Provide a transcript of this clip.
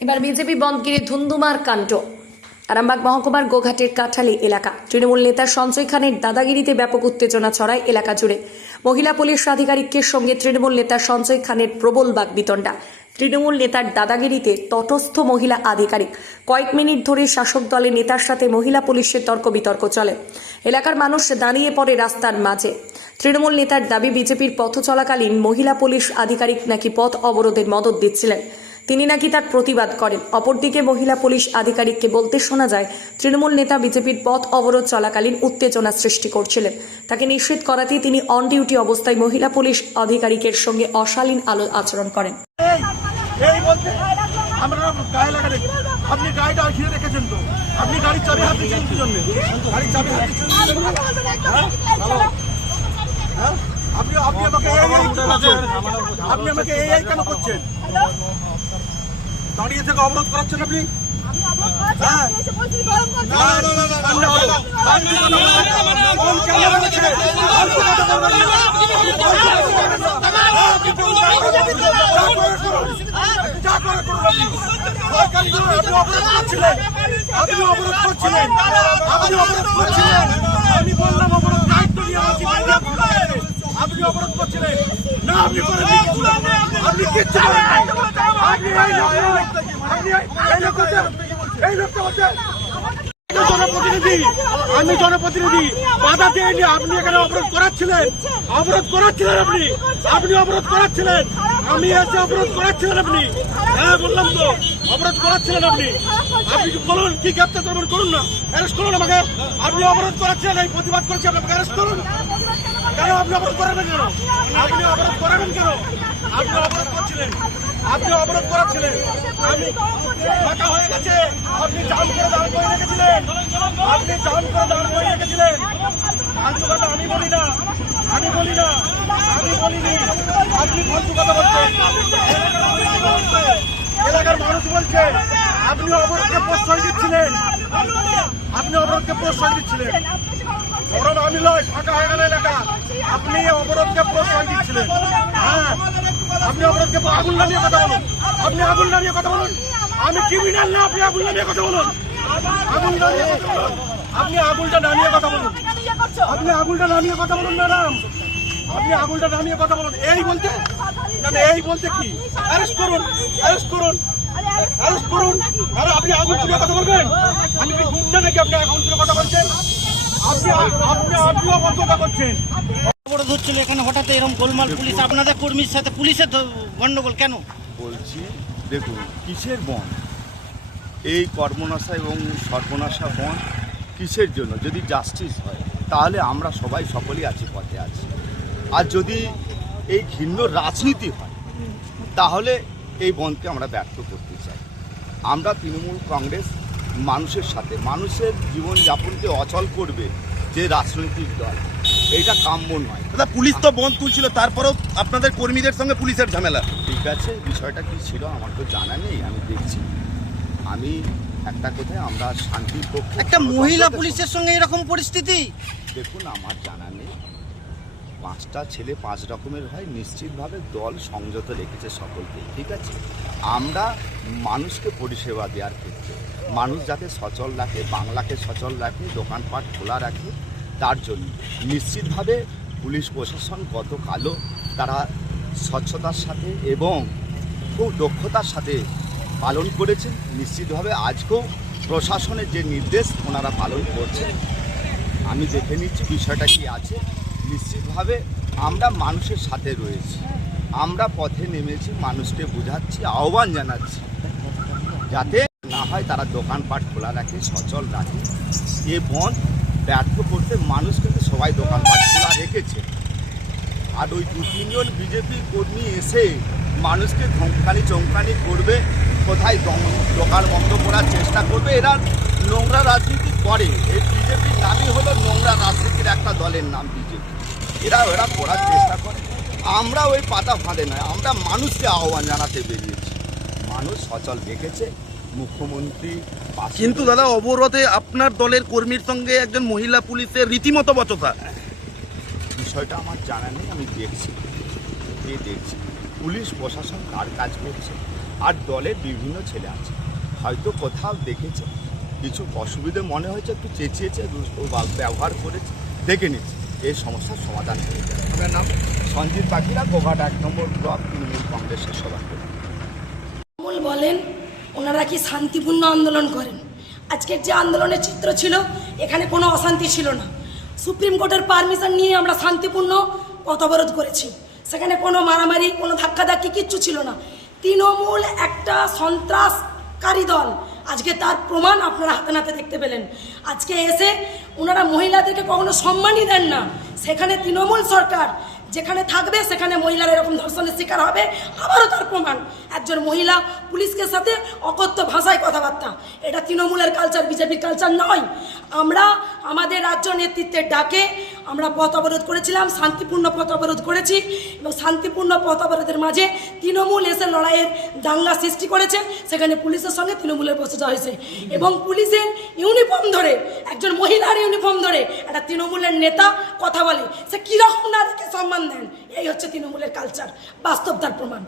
এবার বিজেপি বন্ধ ঘিরে ধুন্ধুমার কাণ্ড। আরামবাগ মহকুমার গোঘাটের কাঠালি এলাকা। তৃণমূল নেতা সঞ্জয় খানের দাদাগিরিতে ব্যাপক উত্তেজনা ছড়ায় এলাকা জুড়ে। মহিলা পুলিশ আধিকারিকের সঙ্গে তৃণমূল নেতা সঞ্জয় খানের প্রবল বাগবিতণ্ডা। তৃণমূল নেতার দাদাগিরিতে তটস্থ মহিলা আধিকারিক। কয়েক মিনিট ধরে শাসক দলের নেতার সাথে মহিলা পুলিশের তর্ক বিতর্ক চলে। এলাকার মানুষ দাঁড়িয়ে পড়ে রাস্তার মাঝে। তৃণমূল নেতার দাবি বিজেপির পথ চলাকালীন মহিলা পুলিশ আধিকারিক নাকি পথ অবরোধের মদত দিচ্ছিলেন। তিনি নাকি তার প্রতিবাদ করেন অপরদিকে মহিলা পুলিশ আধিকারিককে বলতে শোনা যায় তৃণমূল নেতা বিজেপির পথ অবরোধ চলাকালীন উত্তেজনা সৃষ্টি করছিলেন তাকে নিশ্চিত করাতেই তিনি অন ডিউটি অবস্থায় মহিলা পুলিশ আধিকারিকের সঙ্গে অশালীন আলো আচরণ করেন এই এই বলতে আমরা গায়ে লাগা রেখে আপনি গাড়িটা ঘিরে রেখেছেন তো আপনি গাড়ির চাবি হাত দিচ্ছেন কি জন্য গাড়ির চাবি হাত দিচ্ছেন কি জন্য? হ্যাঁ? আপনি আপনি আমাকে? আপনি আমাকে এই কেন করছেন দাঁড়িয়ে থেকে অবরোধ করাচ্ছেন আপনি হ্যাঁ। আপনি অবরোধ- করুন। করুন করুন, করছিলেন। আপনি অবরোধ করছিলেন। আমি বললাম অবরোধ দায়িত্ব নিয়ে আছি, আপনি অবরোধ করছিলেন না আপনি আপনি কিচ্ছু করেননি জনপ্রতিনিধি, আমি জনপ্রতিনিধি। বাধা দিইনি আপনি এখানে অবরোধ করাচ্ছিলেন। অবরোধ করাচ্ছিলেন আপনি। আপনি অবরোধ করাচ্ছিলেন। আমি এসে অবরোধ করাচ্ছিলেন আপনি। হ্যাঁ বললাম তো। অবরোধ করাচ্ছিলেন আপনি। আপনি বলুন, কি গ্রেপ্তার করবেন করুন না। অ্যারেস্ট করুন আমাকে। আপনি অবরোধ করাচ্ছিলেন এই প্রতিবাদ করছি, আপনাকে অ্যারেস্ট করুন। কেন আপনি অবরোধ করাবেন কেন? আপনি অবরোধ করাবেন কেন? আপনি অবরোধ করছিলেন। আপনি অবরোধ করাচ্ছিলেন। আমি ফাঁকা হয়ে গেছে। আপনি জাম করে দাঁড় করে রেখেছিলেন। আপনি জাম করে দাঁড় করে রেখেছিলেন। ফালতু কথা আমি বলি না। আমি বলি না। আমি বলিনি। আপনি ফালতু কথা বলছেন। এলাকার মানুষ বলছে আপনি অবরোধকে প্রশ্রয় দিচ্ছিলেন। আপনি অবরোধকে প্রশ্রয় দিচ্ছিলেন। বরং আমি নয় ফাঁকা হয়ে গেল এলাকা। আপনি অবরোধকে প্রশ্রয় দিচ্ছিলেন। হ্যাঁ। আপনি অবরোধকে আগুন নামিয়ে কথা বলুন। আপনি আগুন নামিয়ে কথা বলুন। আমি ক্রিমিনাল না আপনি আগুন নামিয়ে কথা বলুন। আগুন কথা বলুন। আপনি আগুনটা নামিয়ে কথা বলুন। আপনি আগুনটা নামিয়ে কথা বলুন ম্যাডাম। আপনি আগুনটা নামিয়ে কথা বলুন। এই বলতে? না না, এই বলতে কি? অ্যারেস্ট করুন অ্যারেস্ট করুন। অ্যারেস্ট করুন। আরে আপনি আগুন তুলে কথা বলবেন? আমি কি গুন্ডা নাকি আপনি আগুন তুলে কথা বলছেন? আপনি আপনি আপনিও কথা অবরোধ হচ্ছিল এখানে হঠাৎ এরকম গোলমাল পুলিশ আপনাদের কর্মীর সাথে পুলিশের গন্ডগোল কেন? বলছি দেখুন কিসের বন? এই কর্মনাশা এবং সর্বনাশা বন কিসের জন্য? যদি জাস্টিস হয় তাহলে আমরা সবাই সকলেই আছি পথে আছি। আর যদি এই ঘৃণ্য রাজনীতি হয় তাহলে এই বনকে আমরা ব্যর্থ করতে চাই। আমরা তৃণমূল কংগ্রেস মানুষের সাথে মানুষের জীবনযাপনকে অচল করবে যে রাজনৈতিক দল। এটা কাম্য নয়। দাদা পুলিশ তো বন্ধ তুলছিল তারপরেও আপনাদের কর্মীদের সঙ্গে পুলিশের ঝামেলা। ঠিক আছে বিষয়টা কি ছিল আমার তো জানা নেই আমি দেখছি। আমি একটা কোথায় আমরা শান্তির পক্ষে একটা মহিলা পুলিশের সঙ্গে এরকম পরিস্থিতি? দেখুন আমার জানা নেই। পাঁচটা ছেলে পাঁচ রকমের হয় নিশ্চিতভাবে দল সংযত রেখেছে সকলকে ঠিক আছে? আমরা মানুষকে পরিষেবা দেওয়ার ক্ষেত্রে মানুষ যাতে সচল রাখে বাংলাকে সচল রাখে দোকানপাট খোলা রাখে তার জন্য। নিশ্চিতভাবে পুলিশ প্রশাসন গতকালও তারা স্বচ্ছতার সাথে এবং খুব দক্ষতার সাথে পালন করেছেন নিশ্চিতভাবে আজকেও প্রশাসনের যে নির্দেশ, ওনারা পালন করছেন। আমি দেখে নিচ্ছি বিষয়টা কি আছে। নিশ্চিতভাবে আমরা মানুষের সাথে রয়েছি। আমরা পথে নেমেছি, মানুষকে বোঝাচ্ছি, আহ্বান জানাচ্ছি। যাতে না হয় তারা দোকানপাট খোলা রাখে, সচল রাখে। এ বন ব্যর্থ করতে মানুষ কিন্তু সবাই দোকানপাট খোলা রেখেছে। আর ওই দু তিনজন বিজেপি কর্মী এসে মানুষকে ধমকানি চমকানি করবে, কোথায় দোকান বন্ধ করার চেষ্টা করবে, এরা নোংরা রাজনীতি করে। এই বিজেপির নামই হলো নোংরা রাজনীতির একটা দলের নাম বিজেপি। এরা এরা করার চেষ্টা করে। আমরা ওই পাতা ফাঁদে নয়, আমরা মানুষকে আহ্বান জানাতে বেরিয়েছি। মানুষ সচল দেখেছে মুখ্যমন্ত্রী কিন্তু দাদা অবরোধে আপনার দলের কর্মীর সঙ্গে একজন মহিলা পুলিশের রীতিমতো বচসা। বিষয়টা আমার জানা নেই আমি দেখছি। গিয়ে দেখছি? পুলিশ প্রশাসন কার কাজ করছে? আর দলের বিভিন্ন ছেলে আছে। হয়তো কোথাও দেখেছে। কিছু অসুবিধে মনে হয়েছে একটু চেঁচিয়েছে ব্যবহার করেছে দেখে নিচ্ছে। এই সমস্যার সমাধান হয়ে যাবে। আপনার নাম? সঞ্জিত পাখিরা গোঘাট এক নম্বর ব্লক তৃণমূল কংগ্রেসের সভাপতি। বলেন ওনারা কি শান্তিপূর্ণ আন্দোলন করেন? আজকের যে আন্দোলনের চিত্র ছিল, এখানে কোনো অশান্তি ছিল না। সুপ্রিম কোর্টের পারমিশন নিয়ে আমরা শান্তিপূর্ণ পথ অবরোধ করেছি। সেখানে কোনো মারামারি, কোনো ধাক্কাধাক্কি কিচ্ছু ছিল না। তৃণমূল একটা সন্ত্রাসকারী দল। আজকে তার প্রমাণ আপনারা হাতে নাতে দেখতে পেলেন। আজকে এসে ওনারা মহিলাদেরকে কখনো সম্মানই দেন না। সেখানে তৃণমূল সরকার যেখানে থাকবে, সেখানে মহিলারা এরকম ধর্ষণের শিকার হবে। আবারও তার প্রমাণ। একজন মহিলা পুলিশকে সাথে অকথ্য ভাষায় কথাবার্তা। এটা তৃণমূলের কালচার বিজেপির কালচার নয়। আমরা আমাদের রাজ্য নেতৃত্বের ডাকে আমরা পথ অবরোধ করেছিলাম, শান্তিপূর্ণ পথ অবরোধ করেছি এবং শান্তিপূর্ণ পথ অবরোধের মাঝে তৃণমূল এসে লড়াইয়ের দাঙ্গা সৃষ্টি করেছে, সেখানে পুলিশের সঙ্গে তৃণমূলের বসে হয়েছে এবং পুলিশের ইউনিফর্ম ধরে, একজন মহিলার ইউনিফর্ম ধরে একটা তৃণমূলের নেতা কথা বলে, সে কীরকম নারীকে সম্মান দেন? এই হচ্ছে তৃণমূলের কালচার বাস্তব তার প্রমাণ।